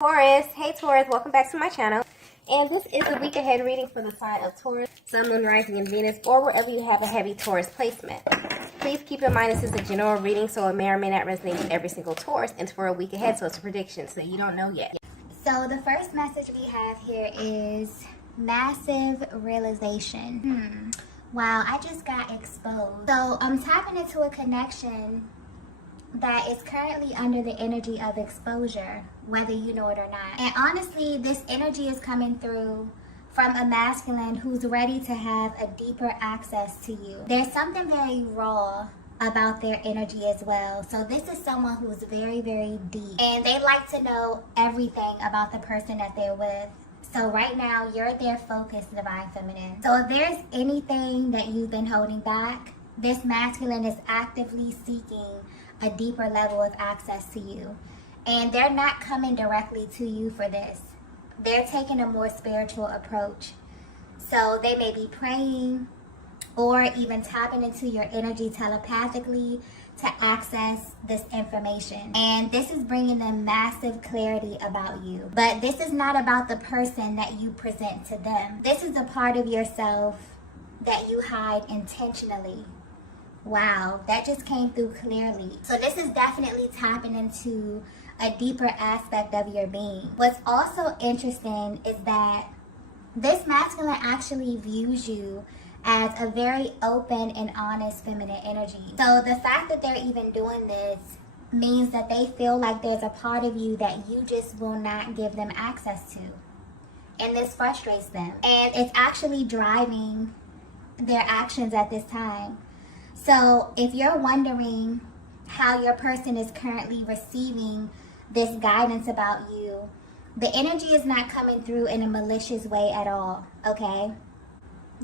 Taurus, hey Taurus, welcome back to my channel. And this is the week ahead reading for the sign of Taurus, Sun, Moon, Rising, and Venus, or wherever you have a heavy Taurus placement. Please keep in mind this is a general reading, so it may or may not resonate with every single Taurus. And it's for a week ahead, so it's a prediction, so you don't know yet. So the first message we have here is massive realization. Wow, I just got exposed. So I'm tapping into a connection that is currently under the energy of exposure, whether you know it or not. And honestly, this energy is coming through from a masculine who's ready to have a deeper access to you. There's something very raw about their energy as well. So this is someone who's very, very deep, and they like to know everything about the person that they're with. So right now, you're their focus, Divine Feminine. So if there's anything that you've been holding back, this masculine is actively seeking a deeper level of access to you. And they're not coming directly to you for this. They're taking a more spiritual approach. So they may be praying or even tapping into your energy telepathically to access this information. And this is bringing them massive clarity about you. But this is not about the person that you present to them. This is a part of yourself that you hide intentionally. Wow, that just came through clearly. So this is definitely tapping into a deeper aspect of your being. What's also interesting is that this masculine actually views you as a very open and honest feminine energy. So the fact that they're even doing this means that they feel like there's a part of you that you just will not give them access to. And this frustrates them. And it's actually driving their actions at this time. So if you're wondering how your person is currently receiving this guidance about you, the energy is not coming through in a malicious way at all, okay?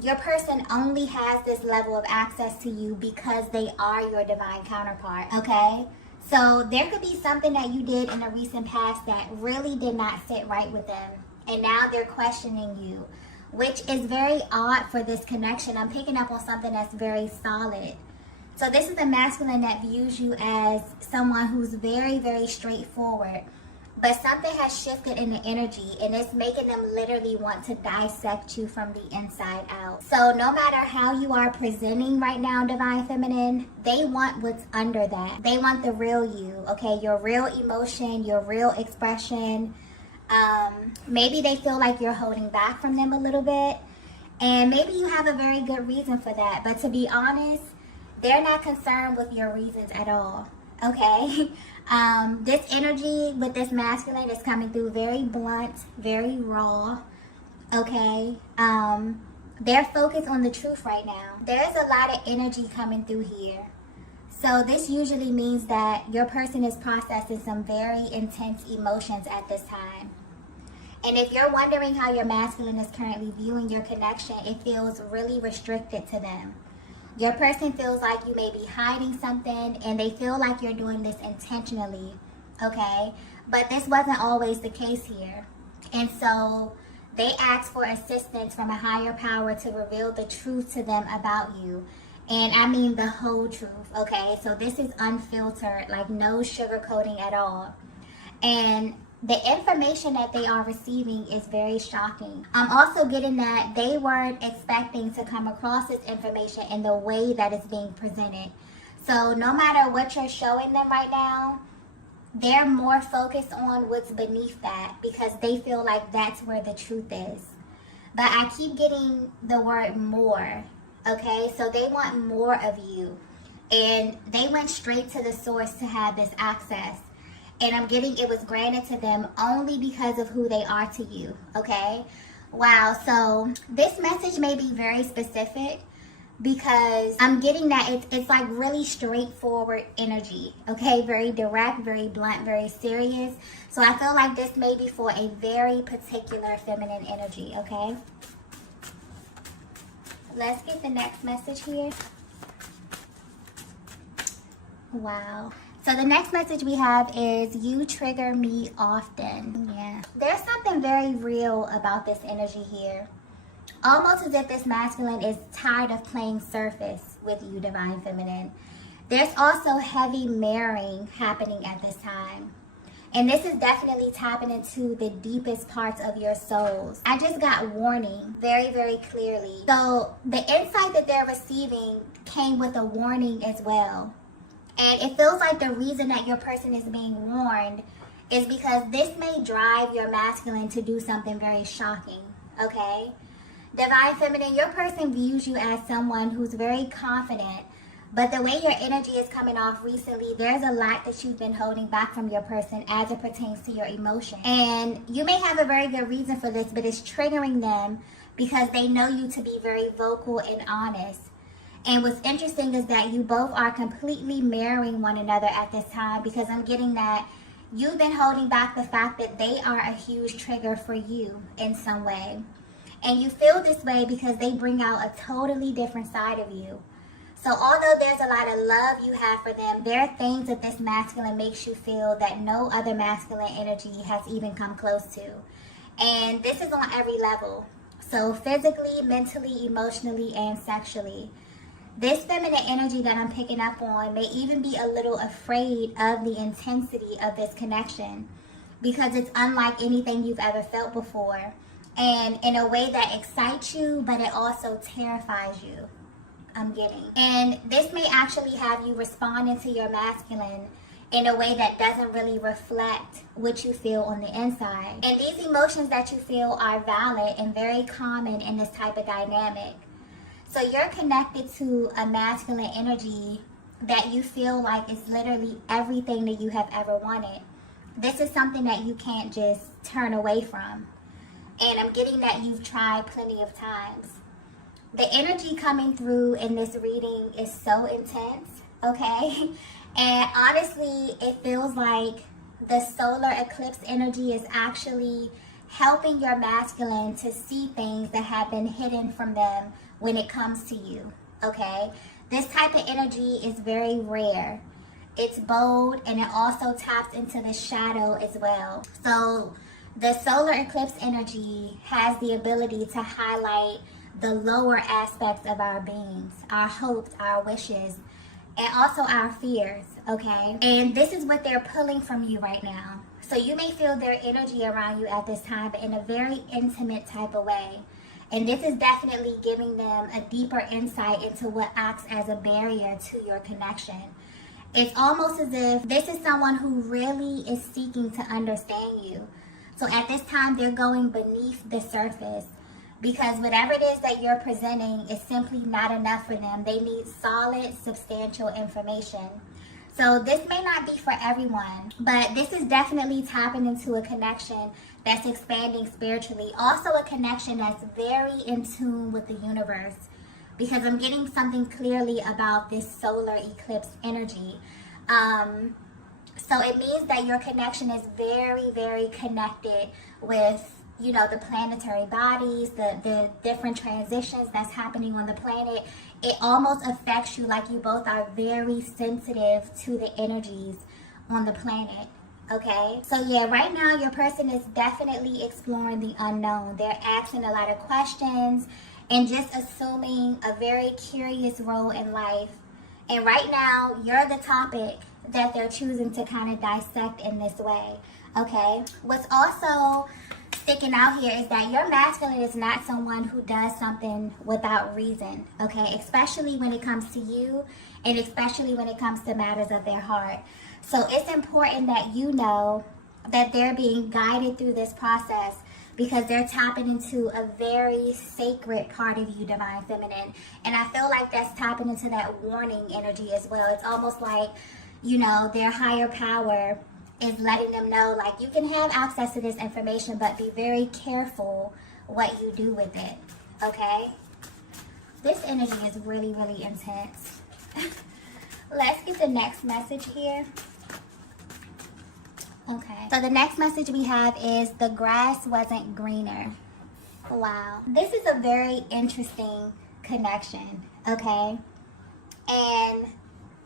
Your person only has this level of access to you because they are your divine counterpart, okay? So there could be something that you did in a recent past that really did not sit right with them, and now they're questioning you, which is very odd for this connection. I'm picking up on something that's very solid. So this is a masculine that views you as someone who's very, very straightforward. But something has shifted in the energy, and it's making them literally want to dissect you from the inside out. So no matter how you are presenting right now, Divine Feminine, they want what's under that. They want the real you, okay? Your real emotion, your real expression. Maybe they feel like you're holding back from them a little bit. And maybe you have a very good reason for that. But to be honest, they're not concerned with your reasons at all, okay? This energy with this masculine is coming through very blunt, very raw, okay? They're focused on the truth right now. There's a lot of energy coming through here. So this usually means that your person is processing some very intense emotions at this time. And if you're wondering how your masculine is currently viewing your connection, it feels really restricted to them. Your person feels like you may be hiding something, and they feel like you're doing this intentionally, okay? But this wasn't always the case here. And so they ask for assistance from a higher power to reveal the truth to them about you. And I mean the whole truth, okay? So this is unfiltered, like no sugarcoating at all. And the information that they are receiving is very shocking. I'm also getting that they weren't expecting to come across this information in the way that it's being presented. So no matter what you're showing them right now, they're more focused on what's beneath that because they feel like that's where the truth is. But I keep getting the word more, okay? So they want more of you. And they went straight to the source to have this access. And I'm getting it was granted to them only because of who they are to you, okay? Wow, so this message may be very specific because I'm getting that it's like really straightforward energy, okay? Very direct, very blunt, very serious. So I feel like this may be for a very particular feminine energy, okay? Let's get the next message here. Wow. So the next message we have is you trigger me often. Yeah. There's something very real about this energy here. Almost as if this masculine is tired of playing surface with you, Divine Feminine. There's also heavy mirroring happening at this time. And this is definitely tapping into the deepest parts of your souls. I just got warning very, very clearly. So the insight that they're receiving came with a warning as well. And it feels like the reason that your person is being warned is because this may drive your masculine to do something very shocking, okay? Divine Feminine, your person views you as someone who's very confident, but the way your energy is coming off recently, there's a lot that you've been holding back from your person as it pertains to your emotion. And you may have a very good reason for this, but it's triggering them because they know you to be very vocal and honest. And what's interesting is that you both are completely mirroring one another at this time, because I'm getting that you've been holding back the fact that they are a huge trigger for you in some way. And you feel this way because they bring out a totally different side of you. So although there's a lot of love you have for them, there are things that this masculine makes you feel that no other masculine energy has even come close to. And this is on every level. So physically, mentally, emotionally, and sexually. This feminine energy that I'm picking up on may even be a little afraid of the intensity of this connection, because it's unlike anything you've ever felt before. And in a way that excites you, but it also terrifies you. I'm getting. And this may actually have you responding to your masculine in a way that doesn't really reflect what you feel on the inside. And these emotions that you feel are valid and very common in this type of dynamic. So you're connected to a masculine energy that you feel like is literally everything that you have ever wanted. This is something that you can't just turn away from. And I'm getting that you've tried plenty of times. The energy coming through in this reading is so intense, okay? And honestly, it feels like the solar eclipse energy is actually helping your masculine to see things that have been hidden from them when it comes to you, okay? This type of energy is very rare. It's bold, and it also taps into the shadow as well. So the solar eclipse energy has the ability to highlight the lower aspects of our beings, our hopes, our wishes, and also our fears, okay? And this is what they're pulling from you right now. So you may feel their energy around you at this time, but in a very intimate type of way. And this is definitely giving them a deeper insight into what acts as a barrier to your connection. It's almost as if this is someone who really is seeking to understand you. So at this time, they're going beneath the surface, because whatever it is that you're presenting is simply not enough for them. They need solid, substantial information. So this may not be for everyone, but this is definitely tapping into a connection that's expanding spiritually. Also a connection that's very in tune with the universe, because I'm getting something clearly about this solar eclipse energy. So it means that your connection is very, very connected with, you know, the planetary bodies, the different transitions that's happening on the planet. It almost affects you like you both are very sensitive to the energies on the planet, okay? So yeah, right now your person is definitely exploring the unknown. They're asking a lot of questions and just assuming a very curious role in life. And right now, you're the topic that they're choosing to kind of dissect in this way, okay? What's also sticking out here is that your masculine is not someone who does something without reason, okay? Especially when it comes to you, and especially when it comes to matters of their heart. So it's important that you know that they're being guided through this process, because they're tapping into a very sacred part of you, Divine Feminine. And I feel like that's tapping into that warning energy as well. It's almost like, you know, their higher power is letting them know, like, you can have access to this information, but be very careful what you do with it, okay? This energy is really, really intense. Let's get the next message here. Okay, so the next message we have is the grass wasn't greener. Wow. This is a very interesting connection, okay? And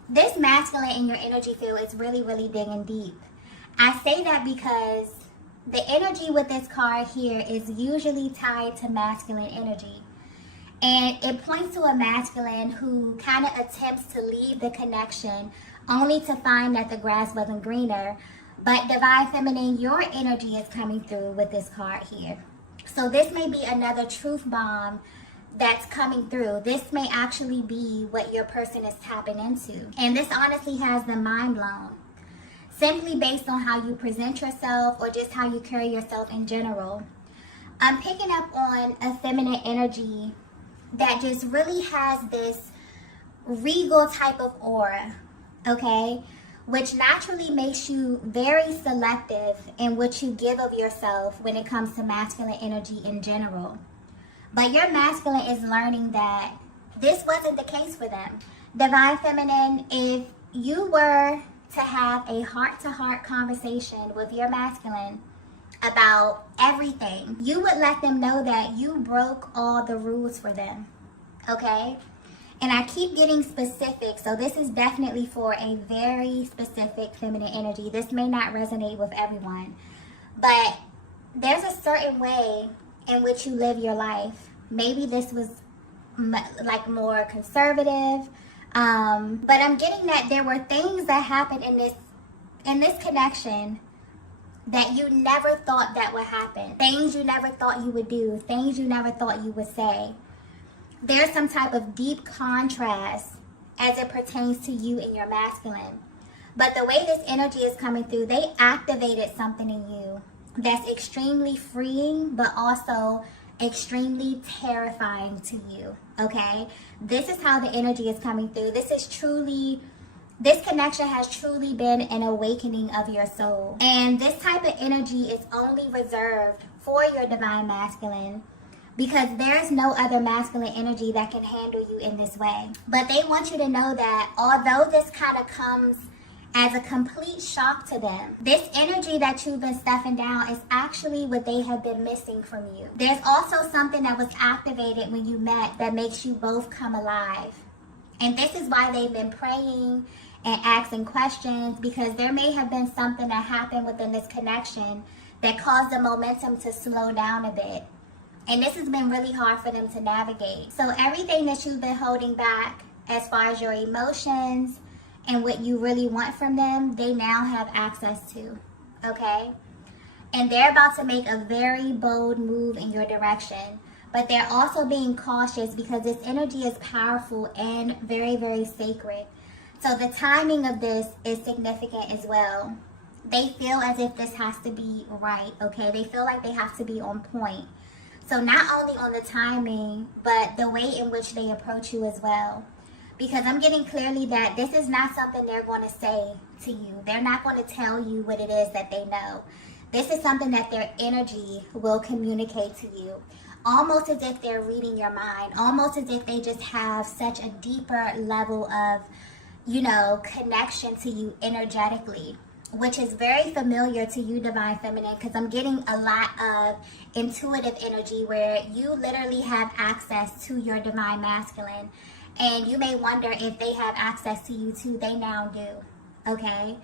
this masculine in your energy field is really, really digging deep. I say that because the energy with this card here is usually tied to masculine energy. And it points to a masculine who kind of attempts to leave the connection only to find that the grass wasn't greener, But Divine Feminine, your energy is coming through with this card here. So this may be another truth bomb that's coming through. This may actually be what your person is tapping into. And this honestly has them mind blown. Simply based on how you present yourself or just how you carry yourself in general. I'm picking up on a feminine energy that just really has this regal type of aura, okay? Which naturally makes you very selective in what you give of yourself when it comes to masculine energy in general. But your masculine is learning that this wasn't the case for them. Divine Feminine, if you were to have a heart-to-heart conversation with your masculine about everything, you would let them know that you broke all the rules for them, okay? And I keep getting specific, so this is definitely for a very specific feminine energy. This may not resonate with everyone, but there's a certain way in which you live your life. Maybe this was like more conservative, but I'm getting that there were things that happened in this connection that you never thought that would happen. Things you never thought you would do. Things you never thought you would say. There's some type of deep contrast as it pertains to you and your masculine. But the way this energy is coming through, they activated something in you that's extremely freeing, but also extremely terrifying to you, okay? This is how the energy is coming through. This connection has truly been an awakening of your soul. And this type of energy is only reserved for your divine masculine because there's no other masculine energy that can handle you in this way. But they want you to know that although this kind of comes as a complete shock to them, this energy that you've been stuffing down is actually what they have been missing from you. There's also something that was activated when you met that makes you both come alive. And this is why they've been praying and asking questions, because there may have been something that happened within this connection that caused the momentum to slow down a bit. And this has been really hard for them to navigate. So everything that you've been holding back as far as your emotions and what you really want from them, they now have access to, okay? And they're about to make a very bold move in your direction. But they're also being cautious because this energy is powerful and very, very sacred. So the timing of this is significant as well. They feel as if this has to be right, okay? They feel like they have to be on point. So not only on the timing, but the way in which they approach you as well. Because I'm getting clearly that this is not something they're going to say to you. They're not going to tell you what it is that they know. This is something that their energy will communicate to you. Almost as if they're reading your mind. Almost as if they just have such a deeper level of, connection to you energetically. Which is very familiar to you, Divine Feminine, because I'm getting a lot of intuitive energy where you literally have access to your Divine Masculine. And you may wonder if they have access to you too. They now do, okay?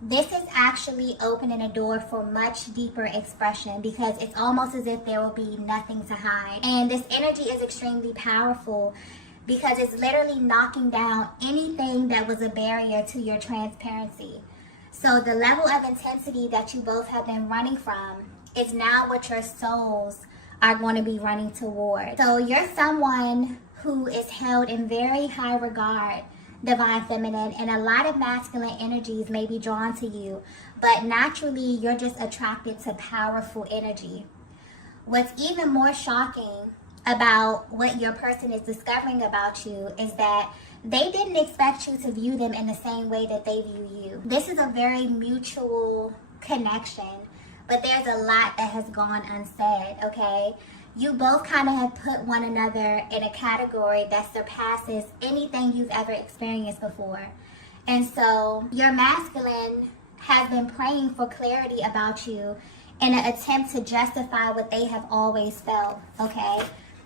This is actually opening a door for much deeper expression because it's almost as if there will be nothing to hide. And this energy is extremely powerful because it's literally knocking down anything that was a barrier to your transparency. So the level of intensity that you both have been running from is now what your souls are going to be running toward. So you're someone who is held in very high regard, Divine Feminine, and a lot of masculine energies may be drawn to you, but naturally you're just attracted to powerful energy. What's even more shocking about what your person is discovering about you is that they didn't expect you to view them in the same way that they view you. This is a very mutual connection, but there's a lot that has gone unsaid, okay? You both kind of have put one another in a category that surpasses anything you've ever experienced before. And so your masculine has been praying for clarity about you in an attempt to justify what they have always felt, okay?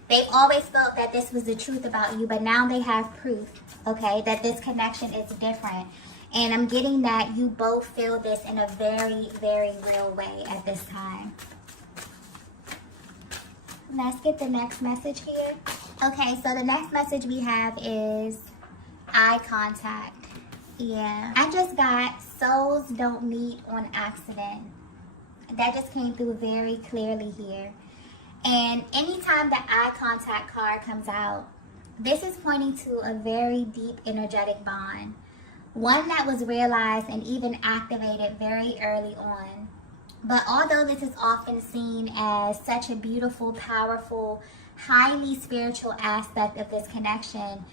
They've always felt that this was the truth about you, but now they have proof, okay, that this connection is different. And I'm getting that you both feel this in a very, very real way at this time. Let's get the next message here. Okay, so the next message we have is eye contact. Yeah, I just got souls don't meet on accident. That just came through very clearly here. And anytime the eye contact card comes out, this is pointing to a very deep energetic bond. One that was realized and even activated very early on. But although this is often seen as such a beautiful, powerful, highly spiritual aspect of this connection,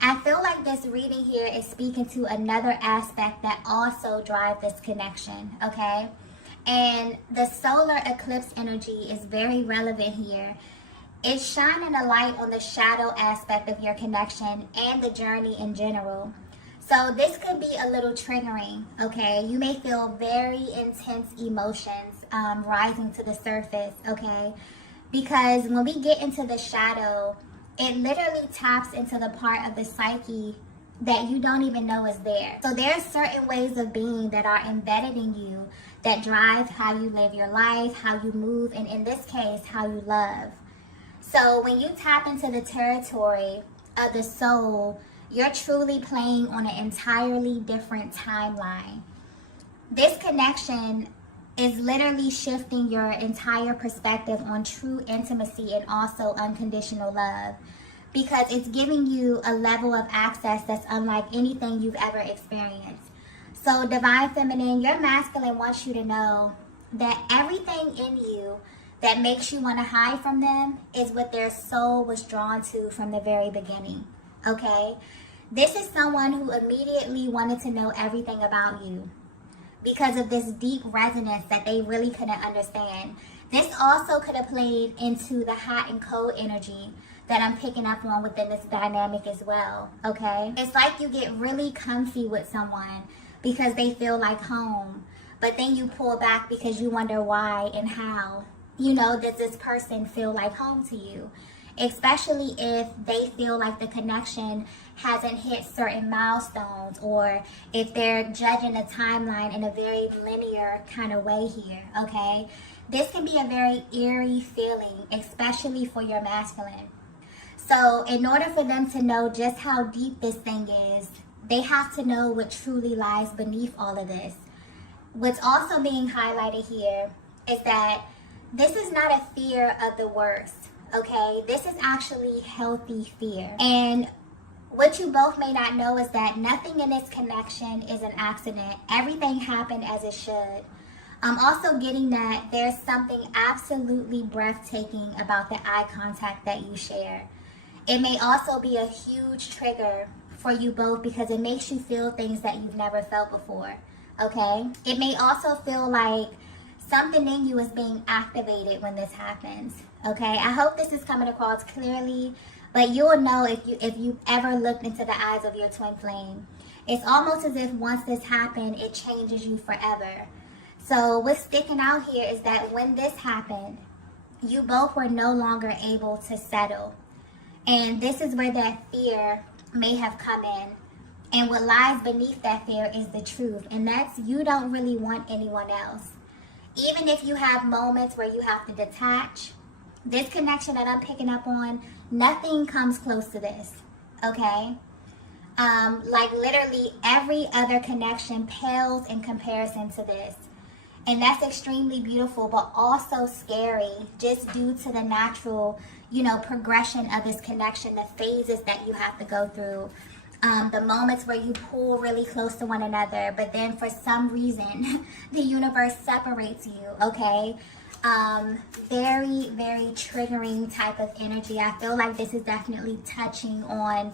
I feel like this reading here is speaking to another aspect that also drives this connection, okay? And the solar eclipse energy is very relevant here. It's shining a light on the shadow aspect of your connection and the journey in general. So this could be a little triggering, okay? You may feel very intense emotions rising to the surface, okay? Because when we get into the shadow, it literally taps into the part of the psyche that you don't even know is there. So there are certain ways of being that are embedded in you that drive how you live your life, how you move, and in this case, how you love. So when you tap into the territory of the soul, you're truly playing on an entirely different timeline. This connection is literally shifting your entire perspective on true intimacy and also unconditional love, because it's giving you a level of access that's unlike anything you've ever experienced. So Divine Feminine, your masculine wants you to know that everything in you that makes you want to hide from them is what their soul was drawn to from the very beginning, okay? This is someone who immediately wanted to know everything about you because of this deep resonance that they really couldn't understand. This also could have played into the hot and cold energy that I'm picking up on within this dynamic as well, okay? It's like you get really comfy with someone because they feel like home, but then you pull back because you wonder why and how, does this person feel like home to you? Especially if they feel like the connection hasn't hit certain milestones, or if they're judging the timeline in a very linear kind of way here, okay? This can be a very eerie feeling, especially for your masculine. So in order for them to know just how deep this thing is, they have to know what truly lies beneath all of this. What's also being highlighted here is that this is not a fear of the worst. Okay, this is actually healthy fear. And what you both may not know is that nothing in this connection is an accident. Everything happened as it should. I'm also getting that there's something absolutely breathtaking about the eye contact that you share. It may also be a huge trigger for you both because it makes you feel things that you've never felt before, okay? It may also feel like something in you is being activated when this happens, okay? I hope this is coming across clearly, but you'll know if you've ever looked into the eyes of your twin flame. It's almost as if once this happened, it changes you forever. So what's sticking out here is that when this happened, you both were no longer able to settle. And this is where that fear may have come in. And what lies beneath that fear is the truth. And that's you don't really want anyone else. Even if you have moments where you have to detach, this connection that I'm picking up on, nothing comes close to this, okay? Like literally every other connection pales in comparison to this. And that's extremely beautiful, but also scary, just due to the natural, progression of this connection, the phases that you have to go through, the moments where you pull really close to one another, but then for some reason, the universe separates you, okay? Very, very triggering type of energy. I feel like this is definitely touching on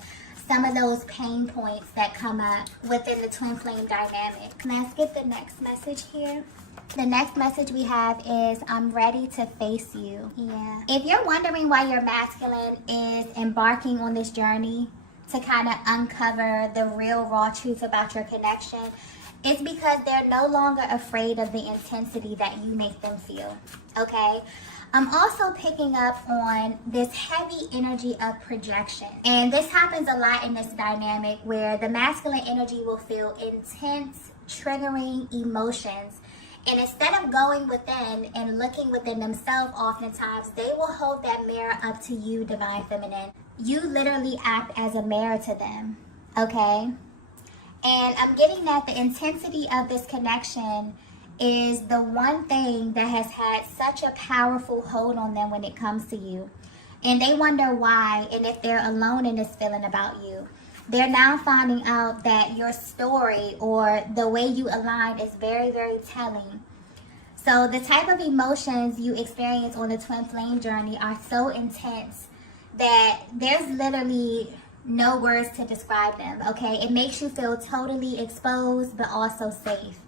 some of those pain points that come up within the twin flame dynamic. Let's get the next message here. The next message we have is, I'm ready to face you. Yeah. If you're wondering why your masculine is embarking on this journey to kind of uncover the real raw truth about your connection, it's because they're no longer afraid of the intensity that you make them feel, okay? I'm also picking up on this heavy energy of projection. And this happens a lot in this dynamic where the masculine energy will feel intense, triggering emotions. And instead of going within and looking within themselves, oftentimes they will hold that mirror up to you, Divine Feminine. You literally act as a mirror to them, okay? And I'm getting that the intensity of this connection is the one thing that has had such a powerful hold on them when it comes to you. And they wonder why, and if they're alone in this feeling about you. They're now finding out that your story or the way you align is very, very telling. So the type of emotions you experience on the twin flame journey are so intense that there's literally no words to describe them, okay? It makes you feel totally exposed, but also safe.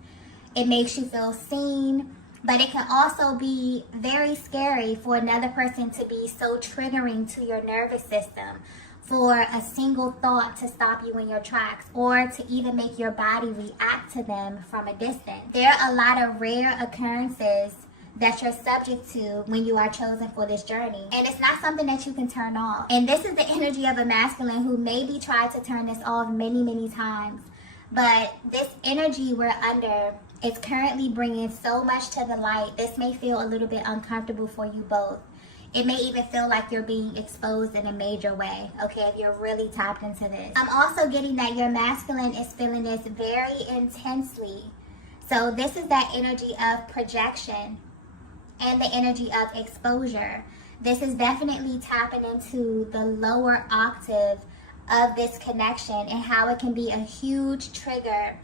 It makes you feel seen, but it can also be very scary for another person to be so triggering to your nervous system, for a single thought to stop you in your tracks, or to even make your body react to them from a distance. There are a lot of rare occurrences that you're subject to when you are chosen for this journey. And it's not something that you can turn off. And this is the energy of a masculine who maybe tried to turn this off many, many times. But this energy we're under is currently bringing so much to the light. This may feel a little bit uncomfortable for you both. It may even feel like you're being exposed in a major way, okay, if you're really tapped into this. I'm also getting that your masculine is feeling this very intensely. So this is that energy of projection and the energy of exposure. This is definitely tapping into the lower octave of this connection and how it can be a huge trigger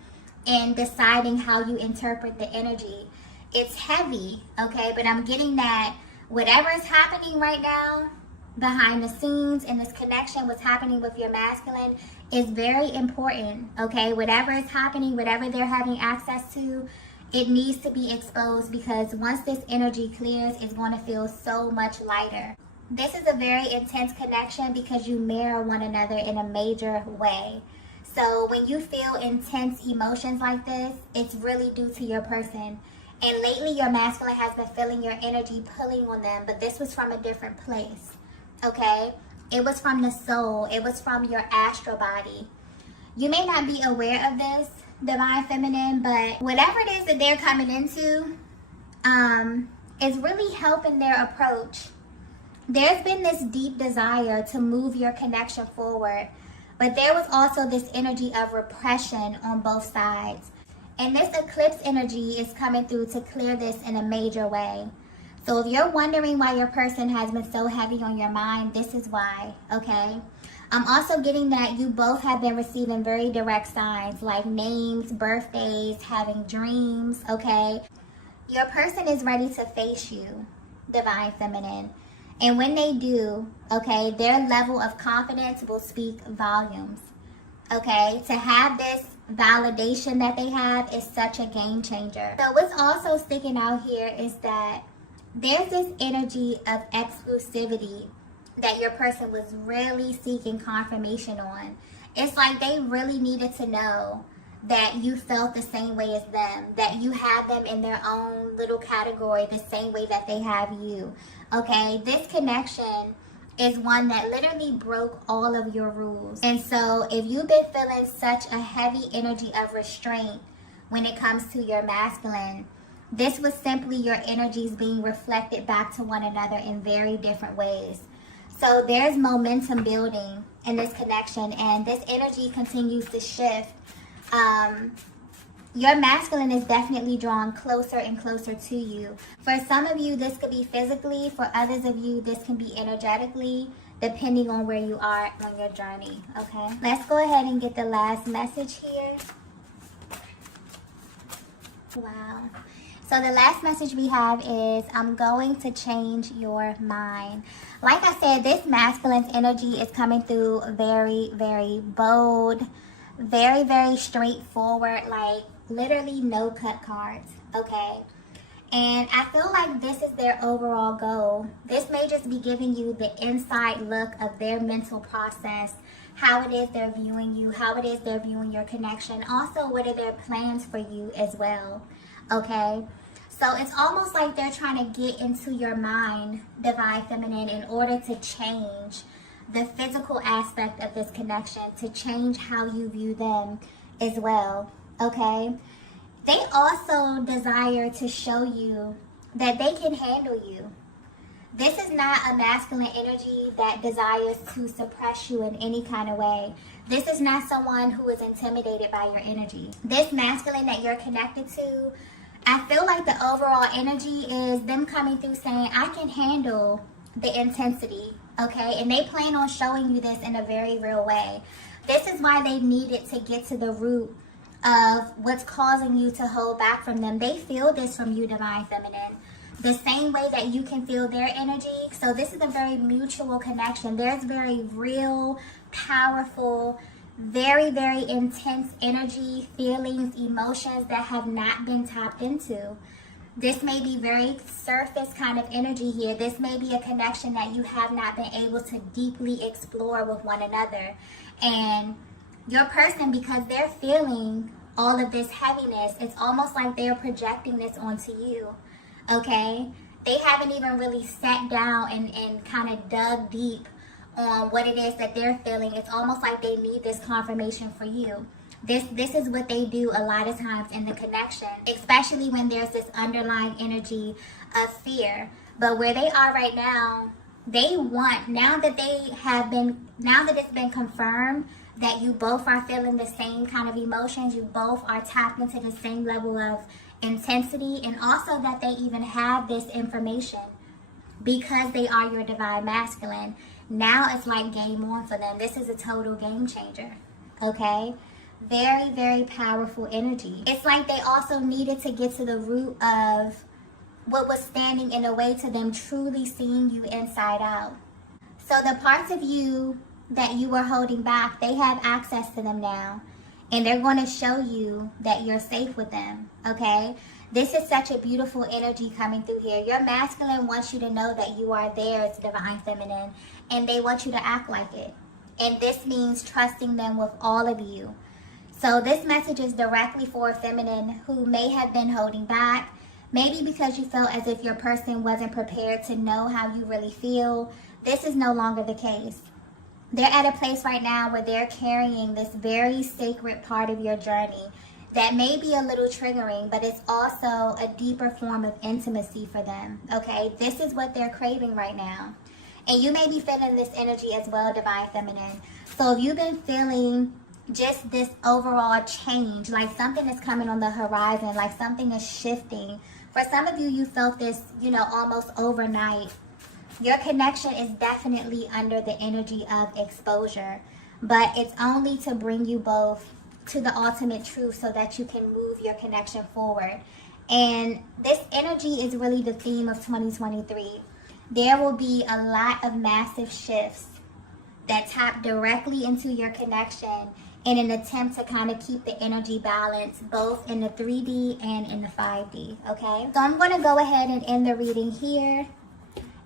in deciding how you interpret the energy. It's heavy, okay, but I'm getting that whatever is happening right now behind the scenes in this connection, what's happening with your masculine is very important, okay? Whatever is happening, whatever they're having access to, it needs to be exposed, because once this energy clears, it's going to feel so much lighter. This is a very intense connection because you mirror one another in a major way. So when you feel intense emotions like this, it's really due to your person. And lately, your masculine has been feeling your energy pulling on them, but this was from a different place, okay? It was from the soul. It was from your astral body. You may not be aware of this, Divine Feminine, but whatever it is that they're coming into is really helping their approach. There's been this deep desire to move your connection forward, but there was also this energy of repression on both sides. And this eclipse energy is coming through to clear this in a major way. So if you're wondering why your person has been so heavy on your mind, this is why, okay? I'm also getting that you both have been receiving very direct signs like names, birthdays, having dreams, okay? Your person is ready to face you, Divine Feminine. And when they do, okay, their level of confidence will speak volumes, okay? To have this validation that they have is such a game changer. So what's also sticking out here is that there's this energy of exclusivity that your person was really seeking confirmation on. It's like they really needed to know that you felt the same way as them, that you had them in their own little category the same way that they have you, okay? This connection is one that literally broke all of your rules. And so if you've been feeling such a heavy energy of restraint when it comes to your masculine, this was simply your energies being reflected back to one another in very different ways. So there's momentum building in this connection, and this energy continues to shift. Your masculine is definitely drawn closer and closer to you. For some of you, this could be physically. For others of you, this can be energetically, depending on where you are on your journey, okay? Let's go ahead and get the last message here. Wow. So the last message we have is, I'm going to change your mind. Like I said, this masculine's energy is coming through very, very bold, very, very straightforward, like literally no cut cards, okay? And I feel like this is their overall goal. This may just be giving you the inside look of their mental process, how it is they're viewing you, how it is they're viewing your connection. Also, what are their plans for you as well, okay? So it's almost like they're trying to get into your mind, Divine Feminine, in order to change the physical aspect of this connection, to change how you view them as well, okay? They also desire to show you that they can handle you. This is not a masculine energy that desires to suppress you in any kind of way. This is not someone who is intimidated by your energy. This masculine that you're connected to, I feel like the overall energy is them coming through saying, I can handle the intensity, okay? And they plan on showing you this in a very real way. This is why they needed to get to the root of what's causing you to hold back from them. They feel this from you, Divine Feminine, the same way that you can feel their energy. So this is a very mutual connection. There's very real, powerful, very, very intense energy, feelings, emotions that have not been tapped into. This may be very surface kind of energy here. This may be a connection that you have not been able to deeply explore with one another. And your person, because they're feeling all of this heaviness, it's almost like they're projecting this onto you, okay? They haven't even really sat down and kind of dug deep on what it is that they're feeling. It's almost like they need this confirmation for you. This is what they do a lot of times in the connection, especially when there's this underlying energy of fear. But where they are right now, they want, now that it's been confirmed that you both are feeling the same kind of emotions, you both are tapped into the same level of intensity, and also that they even have this information because they are your divine masculine. Now it's like game on for them. This is a total game changer, okay? Very, very powerful energy. It's like they also needed to get to the root of what was standing in the way to them truly seeing you inside out. So the parts of you that you were holding back, they have access to them now. And they're going to show you that you're safe with them, okay? This is such a beautiful energy coming through here. Your masculine wants you to know that you are theirs, Divine Feminine, and they want you to act like it. And this means trusting them with all of you. So this message is directly for a feminine who may have been holding back, maybe because you felt as if your person wasn't prepared to know how you really feel. This is no longer the case. They're at a place right now where they're carrying this very sacred part of your journey that may be a little triggering, but it's also a deeper form of intimacy for them, okay? This is what they're craving right now. And you may be feeling this energy as well, Divine Feminine. So if you've been feeling just this overall change, like something is coming on the horizon, like something is shifting. For some of you, you felt this, almost overnight. Your connection is definitely under the energy of exposure, but it's only to bring you both to the ultimate truth so that you can move your connection forward. And this energy is really the theme of 2023. There will be a lot of massive shifts that tap directly into your connection in an attempt to kind of keep the energy balance both in the 3D and in the 5D, okay? So I'm going to go ahead and end the reading here.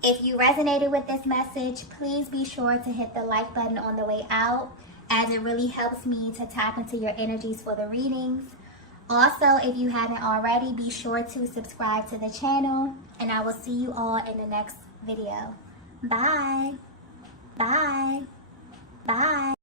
If you resonated with this message, please be sure to hit the like button on the way out, as it really helps me to tap into your energies for the readings. Also, if you haven't already, be sure to subscribe to the channel, and I will see you all in the next video. Bye. Bye. Bye.